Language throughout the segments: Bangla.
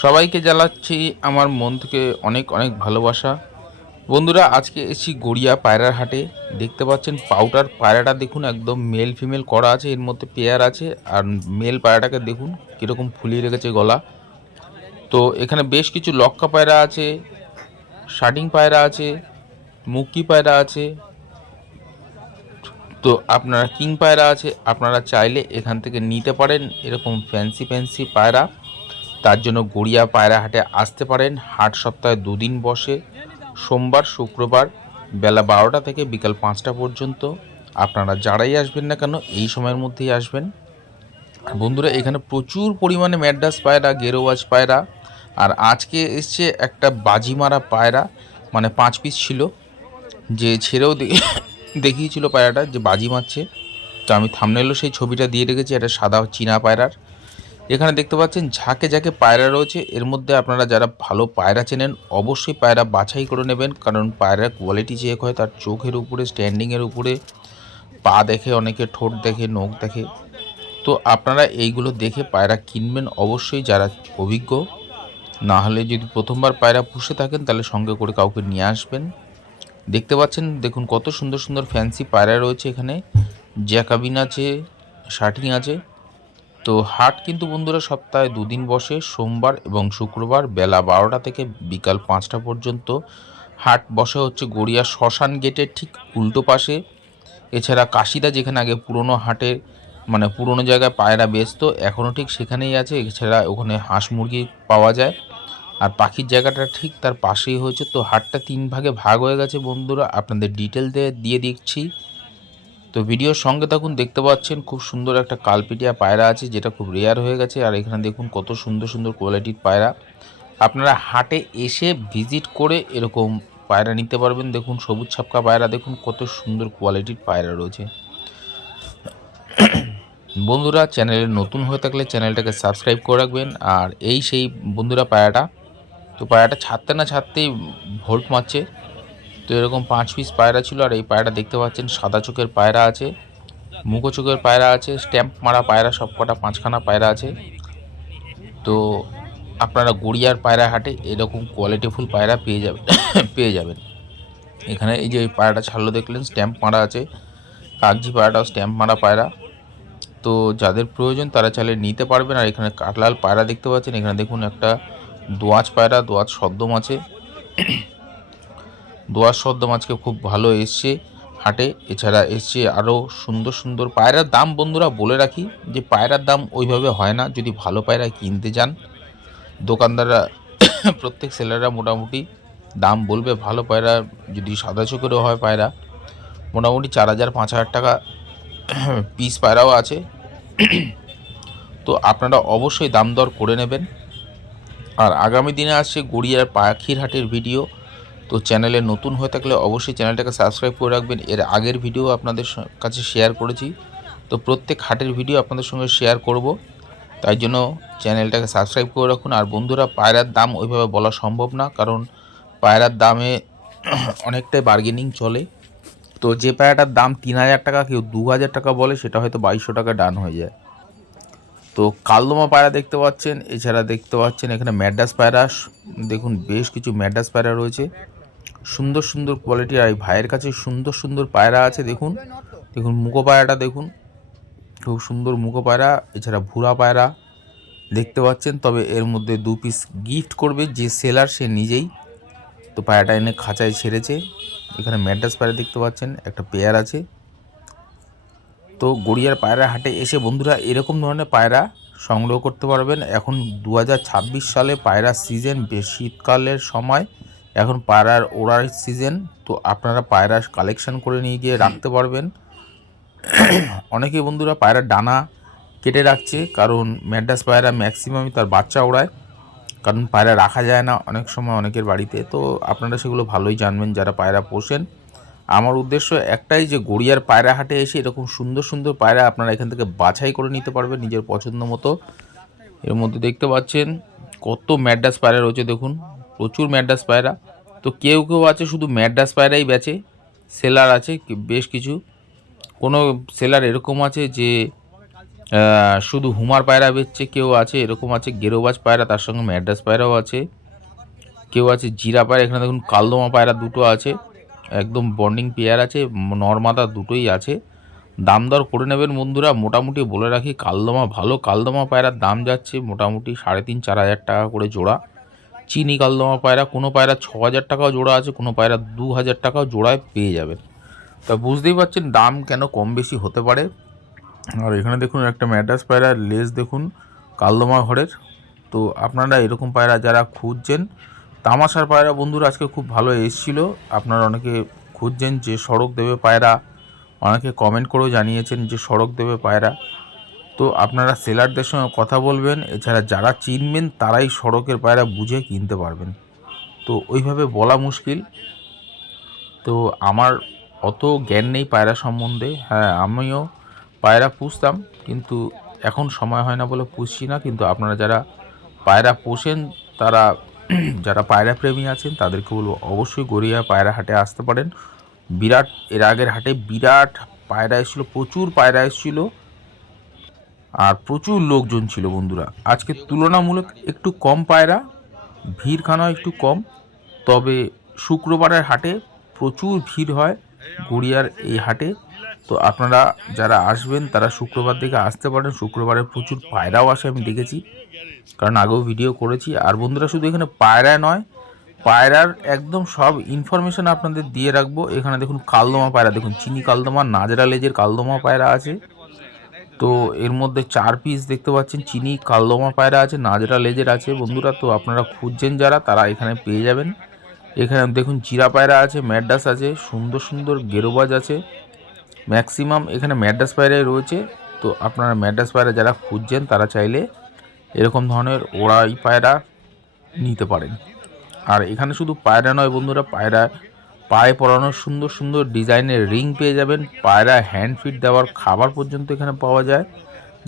সবাইকে জানাচ্ছি আমার মন থেকে অনেক অনেক ভালোবাসা। বন্ধুরা, আজকে এসেছি গড়িয়া পায়রার হাটে। দেখতে পাচ্ছেন পাউডার পায়রাটা দেখুন, একদম মেল ফিমেল করা আছে, এর মধ্যে পেয়ার আছে। আর মেল পায়রাটাকে দেখুন কীরকম ফুলিয়ে রেখেছে গলা। তো এখানে বেশ কিছু লক্কা পায়রা আছে, শার্টিং পায়রা আছে, মুক্কি পায়রা আছে, তো আপনারা কিং পায়রা আছে। আপনারা চাইলে এখান থেকে নিতে পারেন এরকম ফ্যান্সি ফ্যান্সি পায়রা। তার জন্য গড়িয়া পায়রা হাটে আসতে পারেন। হাট সপ্তাহে দুদিন বসে, সোমবার শুক্রবার বেলা 12টা থেকে বিকাল 5টা পর্যন্ত। আপনারা যারাই আসবেন না কেন এই সময়ের মধ্যেই আসবেন। আর বন্ধুরা, এখানে প্রচুর পরিমাণে ম্যাড্রাস পায়রা, গেরোয়াজ পায়রা। আর আজকে এসছে একটা বাজি মারা পায়রা, মানে 5 পিস ছিল, যে ছেড়েও দেখিয়েছিল পায়রাটা যে বাজি মারছে। তো আমি থাম্বনেলও সেই ছবিটা দিয়ে রেখেছি, এটা সাদা চীনা পায়রার। এখানে দেখতে পাচ্ছেন ঝাঁকে ঝাঁকে পায়রা রয়েছে। এর মধ্যে আপনারা যারা ভালো পায়রা চেনেন অবশ্যই পায়রা বাছাই করে নেবেন, কারণ পায়রার কোয়ালিটি চেক হয় তার চোখের উপরে, স্ট্যান্ডিংয়ের উপরে, পা দেখে, অনেকে ঠোঁট দেখে, নখ দেখে। তো আপনারা এইগুলো দেখে পায়রা কিনবেন অবশ্যই, যারা অভিজ্ঞ। না হলে যদি প্রথমবার পায়রা পুষে থাকেন তাহলে সঙ্গে করে কাউকে নিয়ে আসবেন। দেখতে পাচ্ছেন, দেখুন কত সুন্দর সুন্দর ফ্যান্সি পায়রা রয়েছে এখানে। জ্যাকাবিন আছে, শার্টিং আছে। তো হাট কিন্তু বন্ধুরা সপ্তাহে দুদিন বসে, সোমবার এবং শুক্রবার বেলা 12টা থেকে বিকাল 5টা পর্যন্ত। হাট বসে হচ্ছে গড়িয়া শ্মশান গেটের ঠিক উল্টো পাশে। এছাড়া কাশিদা, যেখানে আগে পুরনো হাটে, মানে পুরনো জায়গায় পায়রা বেচতো, এখনও ঠিক সেখানেই আছে। এছাড়া ওখানে হাঁস মুরগি পাওয়া যায়। আর পাখির জায়গাটা ঠিক তার পাশেই হয়েছে। তো হাটটা 3 ভাগে ভাগ হয়ে গেছে বন্ধুরা, আপনাদের ডিটেল দিয়ে দিচ্ছি। তো ভিডিওর সঙ্গে থাকুন। দেখতে পাচ্ছেন খুব সুন্দর একটা কালপিটিয়া পায়রা আছে, যেটা খুব রেয়ার হয়ে গেছে। আর এখানে দেখুন কত সুন্দর সুন্দর কোয়ালিটির পায়রা। আপনারা হাটে এসে ভিজিট করে এরকম পায়রা নিতে পারবেন। দেখুন সবুজ ছাপকা পায়রা, দেখুন কত সুন্দর কোয়ালিটির পায়রা রয়েছে। বন্ধুরা, চ্যানেলে নতুন হয়ে থাকলে চ্যানেলটাকে সাবস্ক্রাইব করে রাখবেন। আর এই সেই বন্ধুরা পায়রাটা, তো পায়রাটা ছাড়তে না ছাড়তেই ভোল্ট মারছে। তো এরকম 5 পিস পায়রা ছিল। আর এই পায়রাটা দেখতে পাচ্ছেন সাদা চোখের পায়রা আছে, মুখো চোখের পায়রা আছে, স্ট্যাম্প মারা পায়রা সব কটা 5খানা পায়রা আছে। তো আপনারা গড়িয়ার পায়রা হাটে এরকম কোয়ালিটিফুল পায়রা পেয়ে যাবেন পেয়ে যাবেন। এখানে এই যে পায়রাটা ছাড়লো দেখলেন, স্ট্যাম্প মারা আছে। কাগজি পায়রাটাও স্ট্যাম্প মারা পায়রা। তো যাদের প্রয়োজন তারা চাইলে নিতে পারবেন। আর এখানে কাঠলাল পায়রা দেখতে পাচ্ছেন। এখানে দেখুন একটা দোয়াজ পায়রা, দোয়াজ সদ্দম আছে। দোয়াজ সদ্দম আজকে খুব ভালো এসছে হাটে। এছাড়া এসছে আরও সুন্দর সুন্দর পায়রার দাম। বন্ধুরা বলে রাখি যে পায়রার দাম ওইভাবে হয় না। যদি ভালো পায়রা কিনতে যান, দোকানদাররা প্রত্যেক সেলাররা মোটামুটি দাম বলবে। ভালো পায়রা যদি সাদা চোখেরও হয় পায়রা, মোটামুটি 4,000 5,000 টাকা পিস পায়রাও আছে। তো আপনারা অবশ্যই দাম দর করে নেবেন। আর আগামী দিনে আসছে গড়িয়ার পাখির হাটের ভিডিও। তো চ্যানেলে নতুন হয়ে থাকলে অবশ্যই চ্যানেলটাকে সাবস্ক্রাইব করে রাখবেন। এর আগের ভিডিও আপনাদের কাছে শেয়ার করেছি। তো প্রত্যেক হাটের ভিডিও আপনাদের সঙ্গে শেয়ার করব, তাই জন্য চ্যানেলটাকে সাবস্ক্রাইব করে রাখুন। আর বন্ধুরা, পায়রার দাম ওইভাবে বলা সম্ভব না, কারণ পায়রার দামে অনেকটাই বার্গেনিং চলে। তো যে পায়রাটার দাম 3,000 টাকা কেউ 2,000 টাকা বলে, সেটা হয়তো 2,200 টাকা ডান হয়ে যায়। তো কালদমা পায়রা দেখতে পাচ্ছেন। এছাড়া দেখতে পাচ্ছেন এখানে ম্যাড্রাস পায়রা, দেখুন বেশ কিছু ম্যাড্রাস পায়রা রয়েছে, সুন্দর সুন্দর কোয়ালিটি। আর এই ভাইয়ের কাছে সুন্দর সুন্দর পায়রা আছে। দেখুন দেখুন মুখো পায়রাটা দেখুন, খুব সুন্দর মুখো পায়রা। এছাড়া ভুরা পায়রা দেখতে পাচ্ছেন। তবে এর মধ্যে 2 পিস গিফট করবে যে সেলার, সে নিজেই। তো পায়রাটা এনে খাঁচায় ছেড়েছে। এখানে ম্যাড্রাস পায়রা দেখতে পাচ্ছেন, একটা পেয়ার আছে। তো গড়িয়ার পায়রা হাটে এসে বন্ধুরা এরকম ধরনের পায়রা সংগ্রহ করতে পারবেন। এখন 2026 সালে পায়রার সিজন, শীতকালের সময়, এখন পায়রার ওড়ার সিজন। তো আপনারা পায়রা কালেকশন করে নিয়ে গিয়ে রাখতে পারবেন। অনেকেই বন্ধুরা পায়রার ডানা কেটে রাখছে, কারণ ম্যাড্রাস পায়রা ম্যাক্সিমামই তার বাচ্চা ওড়ায়, কারণ পায়রা রাখা যায় না অনেক সময় অনেকের বাড়িতে। তো আপনারা সেগুলো ভালোই জানবেন যারা পায়রা পোষেন। আমার উদ্দেশ্য একটাই, যে গড়িয়ার পায়রা হাটে এসে এরকম সুন্দর সুন্দর পায়রা আপনারা এখান থেকে বাছাই করে নিতে পারবেন নিজের পছন্দ মতো। এর মধ্যে দেখতে পাচ্ছেন কত ম্যাড্রাস পায়রা রয়েছে, দেখুন প্রচুর ম্যাড্রাস পায়রা। তো কেউ কেউ আছে শুধু ম্যাড্রাস পায়রাই বেচে, সেলার আছে বেশ কিছু। কোনো সেলার এরকম আছে যে শুধু হুমার পায়রা বেচছে, কেউ আছে এরকম আছে গেরোবাজ পায়রা, তার সঙ্গে ম্যাড্রাস পায়রাও আছে, কেউ আছে জিরা পায়রা। এখানে দেখুন কালদমা পায়রা দুটো আছে, একদম বন্ডিং পেয়ার আছে, নর্মাদা দুটোই আছে। দাম দর করে নেবেন বন্ধুরা। মোটামুটি বলে রাখি কালদমা ভালো কালদমা পায়রার দাম যাচ্ছে মোটামুটি 3,500-4,000 টাকা করে জোড়া। চিনি কালদমা পায়রা কোনো পায়রা 6,000 টাকাও জোড়া আছে, কোনো পায়রা 2,000 টাকাও জোড়ায় পেয়ে যাবেন। তা বুঝতেই পারছেন দাম কেন কম বেশি হতে পারে। আর এখানে দেখুন একটা ম্যাড্রাস পায়রার লেজ দেখুন কালদমা ঘরের। তো আপনারা এরকম পায়রা যারা খুঁজছেন, তামাশার পায়রা বন্ধুরা আজকে খুব ভালো এসেছিলো। আপনারা অনেকে খুঁজছেন যে সড়ক দেবে পায়রা, অনেকে কমেন্ট করেও জানিয়েছেন যে সড়ক দেবে পায়রা। তো আপনারা সেলারদের সঙ্গে কথা বলবেন, এছাড়া যারা চিনবেন তারাই সড়কের পায়রা বুঝে কিনতে পারবেন। তো ওইভাবে বলা মুশকিল। তো আমার অত জ্ঞান নেই পায়রা সম্বন্ধে। হ্যাঁ, আমিও পায়রা পুষতাম, কিন্তু এখন সময় হয় না বলে পুষছি না। কিন্তু আপনারা যারা পায়রা পোষেন, তারা যারা পায়রা প্রেমী আছেন তাদেরকে বলবো অবশ্যই গড়িয়া পায়রা হাটে আসতে পারেন। বিরাট এর আগের হাটে বিরাট পায়রা এসেছিলো, প্রচুর পায়রা এসেছিলো আর প্রচুর লোকজন ছিল বন্ধুরা। আজকে তুলনামূলক একটু কম পায়রা, ভিড়খানাও একটু কম। তবে শুক্রবারের হাটে প্রচুর ভিড় হয় গড়িয়ার এই হাটে। তো আপনারা যারা আসবেন তারা শুক্রবার দিকে আসতে পারেন। শুক্রবারে প্রচুর পায়রাও আসে, আমি দেখেছি, কারণ আগেও ভিডিও করেছি। আর বন্ধুরা শুধু এখানে পায়রা নয়, পায়রার একদম সব ইনফরমেশান আপনাদের দিয়ে রাখবো। এখানে দেখুন কালদমা পায়রা, দেখুন চিনি কালদমা নাজরা লেজের কালদমা পায়রা আছে। তো এর মধ্যে 4 পিস দেখতে পাচ্ছেন চিনি কালদমা পায়রা আছে, নাজরা লেজের আছে বন্ধুরা। তো আপনারা খুঁজছেন যারা, তারা এখানে পেয়ে যাবেন। এখানে দেখুন জিরা পায়রা আছে, ম্যাড্রাস আছে, সুন্দর সুন্দর গেরোবাজ আছে। ম্যাক্সিমাম এখানে ম্যাড্রাস পায়রাই রয়েছে। তো আপনারা ম্যাড্রাস পায়রা যারা খুঁজছেন তারা চাইলে এরকম ধরনের ওড়াই পায়রা নিতে পারেন। আর এখানে শুধু পায়রা নয় বন্ধুরা, পায়রা পায়ে পরানোর সুন্দর সুন্দর ডিজাইনের রিং পেয়ে যাবেন। পায়রা হ্যান্ড ফিড দেওয়ার খাবার পর্যন্ত এখানে পাওয়া যায়।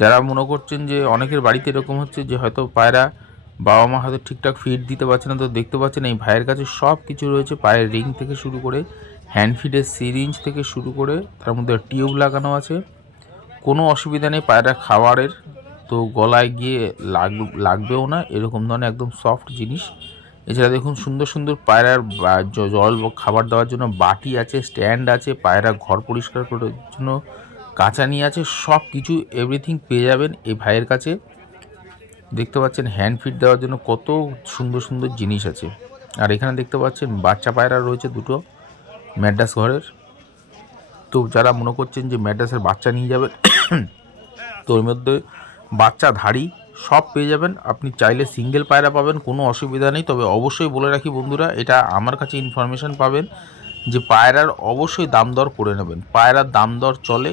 যারা মনে করছেন যে অনেকের বাড়িতে এরকম হচ্ছে যে হয়তো পায়রা বাবা মা হয়তো ঠিকঠাক ফিড দিতে পারছে না, তো দেখতে পাচ্ছেন এই ভাইয়ের কাছে সব কিছু রয়েছে। পায়ের রিং থেকে শুরু করে হ্যান্ড ফিডের সিরিঞ্জ থেকে শুরু করে তার মধ্যে টিউব লাগানো আছে, কোনো অসুবিধা নেই পায়রা খাবারের। তো গলায় গিয়ে লাগবেও না, এরকম ধরনের একদম সফট জিনিস। এছাড়া দেখুন সুন্দর সুন্দর পায়রার জল খাবার দেওয়ার জন্য বাটি আছে, স্ট্যান্ড আছে, পায়রা ঘর পরিষ্কার করার জন্য কাঁচানি আছে, সব কিছু এভরিথিং পেয়ে যাবেন এই ভাইয়ের কাছে। দেখতে পাচ্ছেন হ্যান্ড ফিড দেওয়ার জন্য কত সুন্দর সুন্দর জিনিস আছে। আর এখানে দেখতে পাচ্ছেন বাচ্চা পায়রা রয়েছে দুটো ম্যাড্রাস ঘরের। তো যারা মনে করছেন যে ম্যাড্রাসের বাচ্চা নিয়ে যাবেন, তো ওর মধ্যে বাচ্চা ধাড়ি সব পেয়ে যাবেন। আপনি চাইলে সিঙ্গেল পায়রা পাবেন, কোনো অসুবিধা নেই। তবে অবশ্যই বলে রাখি বন্ধুরা, এটা আমার কাছে ইনফরমেশান পাবেন যে পায়রার অবশ্যই দাম দর করে নেবেন। পায়রার দাম দর চলে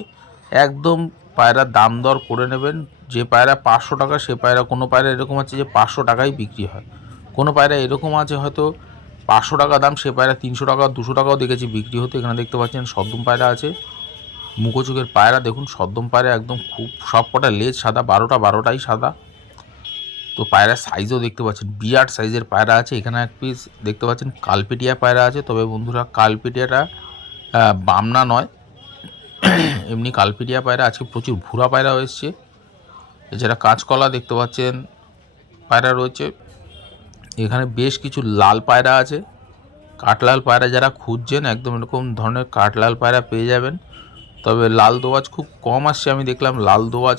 একদম, পায়রার দাম দর করে নেবেন। যে পায়রা 500 টাকা, সে পায়রা কোনো পায়রা এরকম আছে যে 500 টাকায় বিক্রি হয়, কোনো পায়রা এরকম আছে হয়তো 500 টাকা দাম, সে পায়রা 300 টাকা 200 টাকাও দেখেছি বিক্রি হতে। এখানে দেখতে পাচ্ছেন সদ্দম পায়রা আছে, মুখোচোখের পায়রা দেখুন, সদ্দম পায়রা একদম খুব সব কটা লেজ সাদা, 12টাই সাদা। তো পায়রার সাইজও দেখতে পাচ্ছেন বিরাট সাইজের পায়রা আছে। এখানে এক পিস দেখতে পাচ্ছেন কালপেটিয়া পায়রা আছে। তবে বন্ধুরা কালপেটিয়াটা বামনা নয়, এমনি কালপেটিয়া পায়রা। আজকে প্রচুর ভুরা পায়রাও এসছে। এছাড়া কাঁচকলা দেখতে পাচ্ছেন পায়রা রয়েছে। এখানে বেশ কিছু লাল পায়রা আছে, কাঠলাল পায়রা যারা খুঁজছেন একদম এরকম ধরনের কাঠলাল পায়রা পেয়ে যাবেন। তবে লাল দোয়াজ খুব কম আসছে, আমি দেখলাম লাল দোয়াজ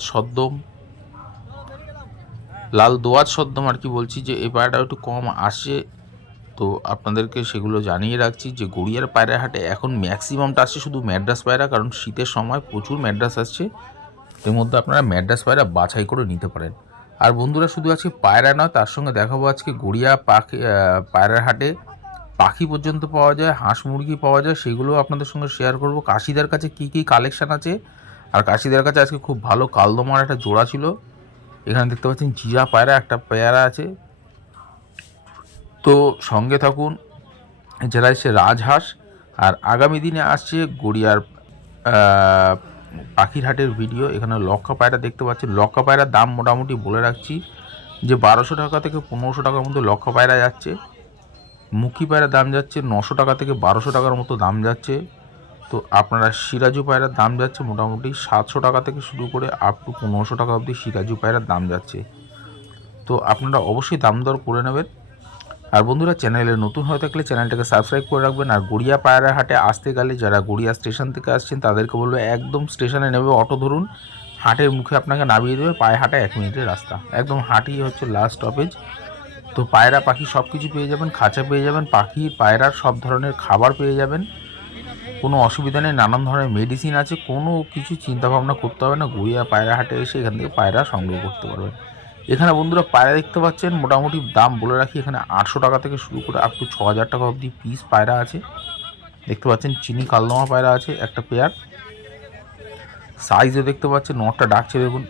সদ্দম আর কি বলছি, যে এই পায়রাটা একটু কম আসে। তো আপনাদেরকে সেগুলো জানিয়ে রাখছি যে গড়িয়ার পায়রা হাটে এখন ম্যাক্সিমামটা আসছে শুধু ম্যাড্রাস পায়রা, কারণ শীতের সময় প্রচুর ম্যাড্রাস আসছে। এর মধ্যে আপনারা ম্যাড্রাস পায়রা বাছাই করে নিতে পারেন। আর বন্ধুরা শুধু আজকে পায়রা নয়, তার সঙ্গে দেখাবো আজকে গড়িয়া পায়রার হাটে পাখি পর্যন্ত পাওয়া যায়, হাঁস মুরগি পাওয়া যায়, সেগুলো আপনাদের সঙ্গে শেয়ার করব। কাশিদার কাছে কি কি কালেকশান আছে। আর কাশিদার কাছে আজকে খুব ভালো কালদমার একটা জোড়া ছিল। এখানে দেখতে পাচ্ছেন জিরা পায়রা একটা পেয়ারা আছে। তো সঙ্গে থাকুন। এছাড়া এসে রাজহাঁস। আর আগামী দিনে আসছে গড়িয়ার পাখির হাটের ভিডিও। এখানে লক্কা পায়রা দেখতে পাচ্ছেন। লক্কা পায়রার দাম মোটামুটি বলে রাখছি যে 1200 টাকা থেকে 1500 টাকার মধ্যে লক্কা পায়রা যাচ্ছে। মুখী পায়রার দাম যাচ্ছে 900 টাকা থেকে 1200 টাকার মতো দাম যাচ্ছে। তো আপনারা সিরাজু পায়রার দাম যাচ্ছে মোটামুটি 700 টাকা থেকে শুরু করে আপ টু 1500 টাকা অবধি সিরাজু পায়রার দাম যাচ্ছে। তো আপনারা অবশ্যই দাম দর করে নেবেন। আর বন্ধুরা, চ্যানেলে নতুন হয়ে থাকলে চ্যানেলটাকে সাবস্ক্রাইব করে রাখবেন। আর গড়িয়া পায়রা হাটে আসতে গেলে যারা গড়িয়া স্টেশন থেকে আসছেন তাদেরকে বলবো একদম স্টেশনে নেবে অটো ধরুন, হাটের মুখে আপনাকে নামিয়ে দেবে, পায়ে হাঁটা 1 মিনিটের রাস্তা, একদম হাঁটিয়ে হচ্ছে লাস্ট স্টপেজ। তো পায়রা পাখি সব কিছু পেয়ে যাবেন, খাঁচা পেয়ে যাবেন, পাখি পায়রার সব ধরনের খাবার পেয়ে যাবেন, কোনো অসুবিধা নেই। নানান ধরনের মেডিসিন আছে, কোনো কিছু চিন্তাভাবনা করতে হবে না। গড়িয়া পায়রা হাটে এসে এখান থেকে পায়রা সংগ্রহ করতে পারবেন। এখানে বন্ধুরা পায়রা দেখতে পাচ্ছেন, মোটামুটি দাম বলে রাখি, এখানে 800 টাকা থেকে শুরু করে আপ টু 6000 টাকা অবধি পিস পায়রা আছে। দেখতে পাচ্ছেন চিনি কালদমা পায়রা আছে একটা পেয়ার, সাইজও দেখতে পাচ্ছেন, নটটা ডাকছে দেখুন।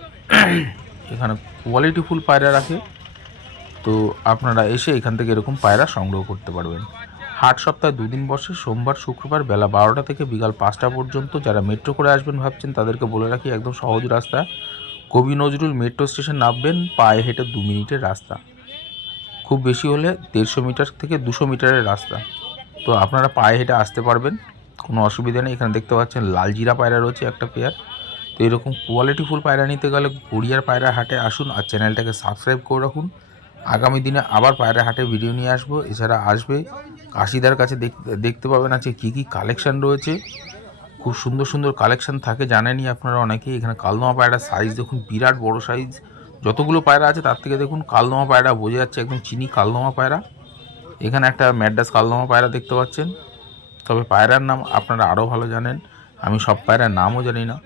এখানে কোয়ালিটি ফুল পায়রা রাখে। তো আপনারা এসে এখান থেকে এরকম পায়রা সংগ্রহ করতে পারবেন। হাট সপ্তাহে 2 দিন বসে, সোমবার শুক্রবার বেলা 12টা থেকে বিকাল 5টা পর্যন্ত। যারা মেট্রো করে আসবেন ভাবছেন তাদেরকে বলে রাখি, একদম সহজ রাস্তা, কবি নজরুল মেট্রো স্টেশন নামবেন, পায়ে হেঁটে 2 মিনিটের রাস্তা, খুব বেশি হলে 150 মিটার থেকে 200 মিটারের রাস্তা। তো আপনারা পায়ে হেঁটে আসতে পারবেন, কোনো অসুবিধা নেই। এখানে দেখতে পাচ্ছেন লাল জিরা পায়রা রয়েছে একটা পেয়ার। তো এরকম কোয়ালিটিফুল পায়রা নিতে গেলে গড়িয়ার পায়রা হাটে আসুন আর চ্যানেলটাকে সাবস্ক্রাইব করে রাখুন। আগামী দিনে আবার পায়রা হাটে ভিডিও নিয়ে আসবো। এছাড়া আসবে কাশিদার কাছে দেখতে পাবেন আছে কী কী কালেকশান রয়েছে, খুব সুন্দর সুন্দর কালেকশান থাকে, জানেনই আপনারা অনেকেই। এখানে কালদমা পায়রার সাইজ দেখুন, বিরাট বড় সাইজ, যতগুলো পায়রা আছে তার থেকে দেখুন কালদমা পায়রা বোঝা যাচ্ছে, একদম চিনি কালদমা পায়রা। এখানে একটা ম্যাড্রাস কালদমা পায়রা দেখতে পাচ্ছেন। তবে পায়রার নাম আপনারা আরও ভালো জানেন, আমি সব পায়রার নামও জানি না।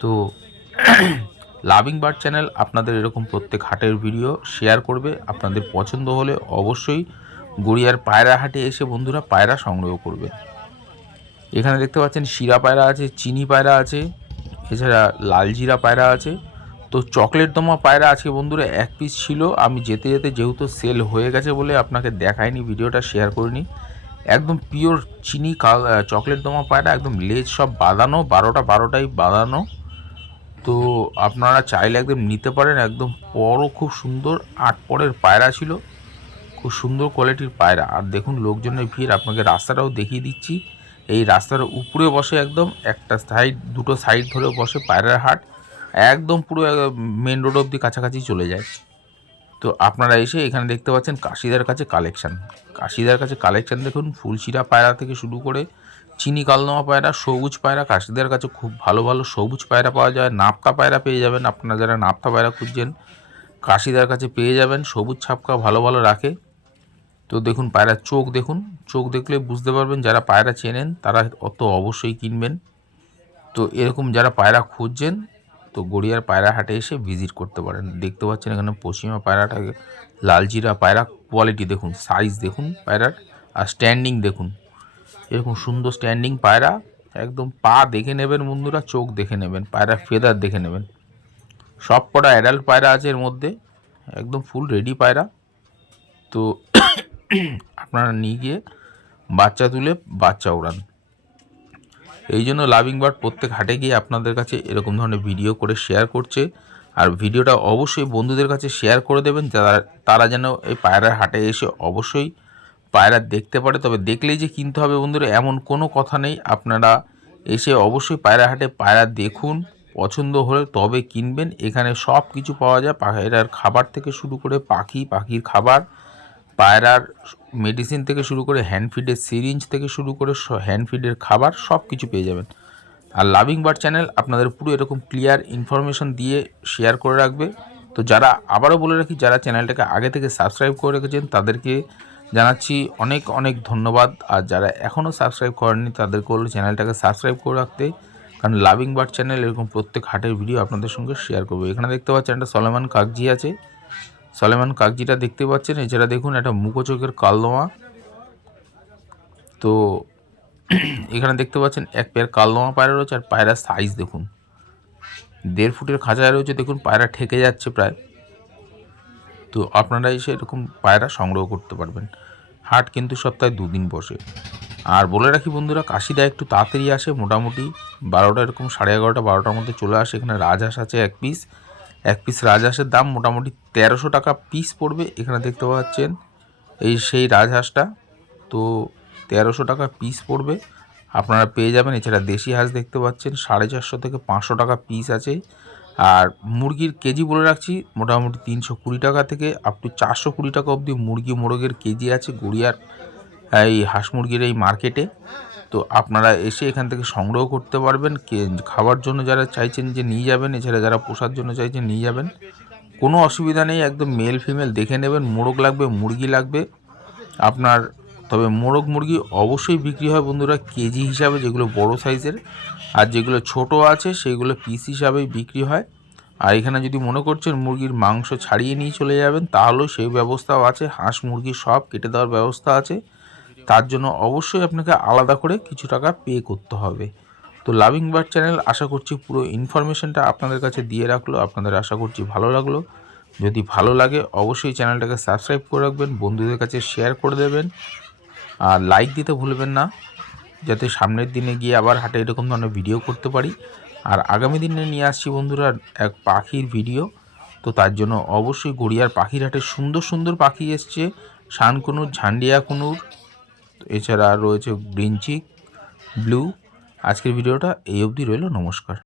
তো লাভিং বার্ড চ্যানেল আপনাদের এরকম প্রত্যেক হাটের ভিডিও শেয়ার করবে। আপনাদের পছন্দ হলে অবশ্যই গড়িয়ার পায়রা হাটে এসে বন্ধুরা পায়রা সংগ্রহ করবেন। এখানে দেখতে পাচ্ছেন শিরা পায়রা আছে, চিনি পায়রা আছে, এছাড়া লাল জিরা পায়রা আছে। তো চকলেট দমা পায়রা আজকে বন্ধুরা 1 পিস ছিল, আমি যেতে যেতে যেহেতু সেল হয়ে গেছে বলে আপনাকে দেখাইনি, ভিডিওটা শেয়ার করিনি। একদম পিওর চিনি চকলেট দমা পায়রা, একদম লেজ সব বাঁধানো, 12টাই বাঁধানো। তো আপনারা চাইলে একদম নিতে পারেন, একদম বড় খুব সুন্দর 8 পরের পায়রা ছিল, খুব সুন্দর কোয়ালিটির পায়রা। আর দেখুন লোকজনের ভিড়, আপনাকে রাস্তাটাও দেখিয়ে দিচ্ছি। এই রাস্তার উপরে বসে, একদম একটা সাইড, দুটো সাইড ধরে বসে পায়রার হাট, একদম পুরো মেন রোড অবধি কাছাকাছি চলে যায়। তো আপনারা এসে এখানে দেখতে পাচ্ছেন কাশিদার কাছে কালেকশান দেখুন, ফুলশিরা পায়রা থেকে শুরু করে চিনি কালদমা পায়রা, সবুজ পায়রা। কাশিদার কাছে খুব ভালো ভালো সবুজ পায়রা পাওয়া যায়, নাপ্তা পায়রা পেয়ে যাবেন। আপনারা যারা নাপ্তা পায়রা খুঁজছেন কাশিদার কাছে পেয়ে যাবেন, সবুজ ছাপকা ভালো ভালো রাখে। তো দেখুন পায়রার চোখ দেখুন, চোখ দেখলে বুঝতে পারবেন, যারা পায়রা চেনেন তারা অত অবশ্যই কিনবেন। তো এরকম যারা পায়রা খুঁজছেন তো গড়িয়ার পায়রা হাটে এসে ভিজিট করতে পারেন। দেখতে পাচ্ছেন এখানে পশ্চিমা পায়রাটাকে, লাল জিরা পায়রা, কোয়ালিটি দেখুন, সাইজ দেখুন পায়রার, আর স্ট্যান্ডিং দেখুন, এরকম সুন্দর স্ট্যান্ডিং পায়রা। একদম পা দেখে নেবেন বন্ধুরা, চোখ দেখে নেবেন, পায়রার ফেদার দেখে নেবেন। সব কটা অ্যাডাল্ট পায়রা আছে এর মধ্যে, একদম ফুল রেডি পায়রা। তো আপনারা নিয়ে গিয়ে বাচ্চা তুলে বাচ্চা ওড়ান। এই জন্য লাভিং বার্ড প্রত্যেক হাটে গিয়ে আপনাদের কাছে এরকম ধরনের ভিডিও করে শেয়ার করছে। আর ভিডিওটা অবশ্যই বন্ধুদের কাছে শেয়ার করে দেবেন, তারা যেন এই পায়রার হাটে এসে অবশ্যই পায়রা দেখতে পারে। তবে দেখলেই যে কিনতে হবে বন্ধুরা এমন কোনো কথা নেই, আপনারা এসে অবশ্যই পায়রা হাটে পায়রা দেখুন, পছন্দ হলে তবে কিনবেন। এখানে সব কিছু পাওয়া যায়, পায়রার খাবার থেকে শুরু করে পাখির খাবার, পায়রার মেডিসিন থেকে শুরু করে হ্যান্ড ফিডের সিরিঞ্জ থেকে শুরু করে হ্যান্ড ফিডের খাবার সব কিছু পেয়ে যাবেন। আর লাভিং বার্ড চ্যানেল আপনাদের পুরো এরকম ক্লিয়ার ইনফরমেশন দিয়ে শেয়ার করে রাখবে। তো যারা, আবারও বলে রাখি, যারা চ্যানেলটাকে আগে থেকে সাবস্ক্রাইব করে রেখেছেন তাদেরকে জানাচ্ছি অনেক অনেক ধন্যবাদ। আর যারা এখনও সাবস্ক্রাইব করেননি তাদেরকে বলবো চ্যানেলটাকে সাবস্ক্রাইব করে রাখতে, কারণ লাভিং বার্ড চ্যানেল এরকম প্রত্যেক হাটের ভিডিও আপনাদের সঙ্গে শেয়ার করবো। এখানে দেখতে পাচ্ছেন একটা সলেমান কাগজি আছে, সলেমান কাগজিটা দেখতে পাচ্ছেন। এছাড়া দেখুন একটা মুখোচোখের কালদমা। তো এখানে দেখতে পাচ্ছেন এক পেয়ার কালদমা পায়রা রয়েছে, আর পায়রার সাইজ দেখুন, 1.5 ফুটের খাঁচায় রয়েছে। দেখুন পায়রা ঠেকে যাচ্ছে প্রায়। তো আপনারা এসে এরকম পায়রা সংগ্রহ করতে পারবেন। হাট কিন্তু সপ্তাহে 2 দিন বসে। আর বলে রাখি বন্ধুরা, কাশিদা একটু তাড়াতাড়ি আসে, মোটামুটি 12টা, এরকম 11:30 12টার মধ্যে চলে আসে। এখানে রাজহাঁস আছে 1 পিস, 1 পিস রাজহাঁসের দাম মোটামুটি 1300 টাকা পিস পড়বে। এখানে দেখতে পাচ্ছেন এই সেই রাজহাঁসটা, তো 1300 টাকা পিস পড়বে। আপনারা পেয়ে যাবেন। এছাড়া দেশি হাঁস দেখতে পাচ্ছেন 450 থেকে 500 টাকা পিস আছে। আর মুরগির কেজি বলে রাখছি, মোটামুটি 320 টাকা থেকে আপ টু 420 টাকা অবধি মুরগি মোরগের কেজি আছে গড়িয়ার এই হাঁস মুরগির এই মার্কেটে। তো আপনারা এসে এখান থেকে সংগ্রহ করতে পারবেন। খাবার জন্য যারা চাইছেন যে নিয়ে যাবেন, এছাড়া যারা পোষার জন্য চাইছেন নিয়ে যাবেন, কোনো অসুবিধা নেই। একদম মেল ফিমেল দেখে নেবেন। মোরগ লাগবে, মুরগি লাগবে আপনার, তবে মোরগ মুরগি অবশ্যই বিক্রি হয় বন্ধুরা কেজি হিসাবে, যেগুলো বড় সাইজের, আর যেগুলো ছোট আছে সেইগুলো পিস হিসাবেই বিক্রি হয়। আর এখানে যদি মনে করছেন মুরগির মাংস ছাড়িয়ে নিয়ে চলে যাবেন, তাহলেও সেই ব্যবস্থাও আছে। হাঁস মুরগি সব কেটে দেওয়ার ব্যবস্থা আছে। তার জন্য অবশ্যই আপনাকে আলাদা করে কিছু টাকা পে করতে হবে। তো লাভিং বার্ড চ্যানেল আশা করছি পুরো ইনফরমেশনটা আপনাদের কাছে দিয়ে রাখলো। আপনাদের আশা করছি ভালো লাগলো। যদি ভালো লাগে অবশ্যই চ্যানেলটাকে সাবস্ক্রাইব করে রাখবেন, বন্ধুদের কাছে শেয়ার করে দেবেন, আর লাইক দিতে ভুলবেন না, যাতে সামনের দিনে গিয়ে আবার হাটে এরকম ধরনের ভিডিও করতে পারি। আর আগামী দিনে নিয়ে আসছি বন্ধুরা এক পাখির ভিডিও। তো তার জন্য অবশ্যই গড়িয়ার পাখির হাটে সুন্দর সুন্দর পাখি এসছে, শানকুনুর, ঝান্ডিয়া কুনুর, এছাড়া রয়েছে গ্রিন চিক, ব্লু। আজকের ভিডিওটা এই অবধি রইল। নমস্কার।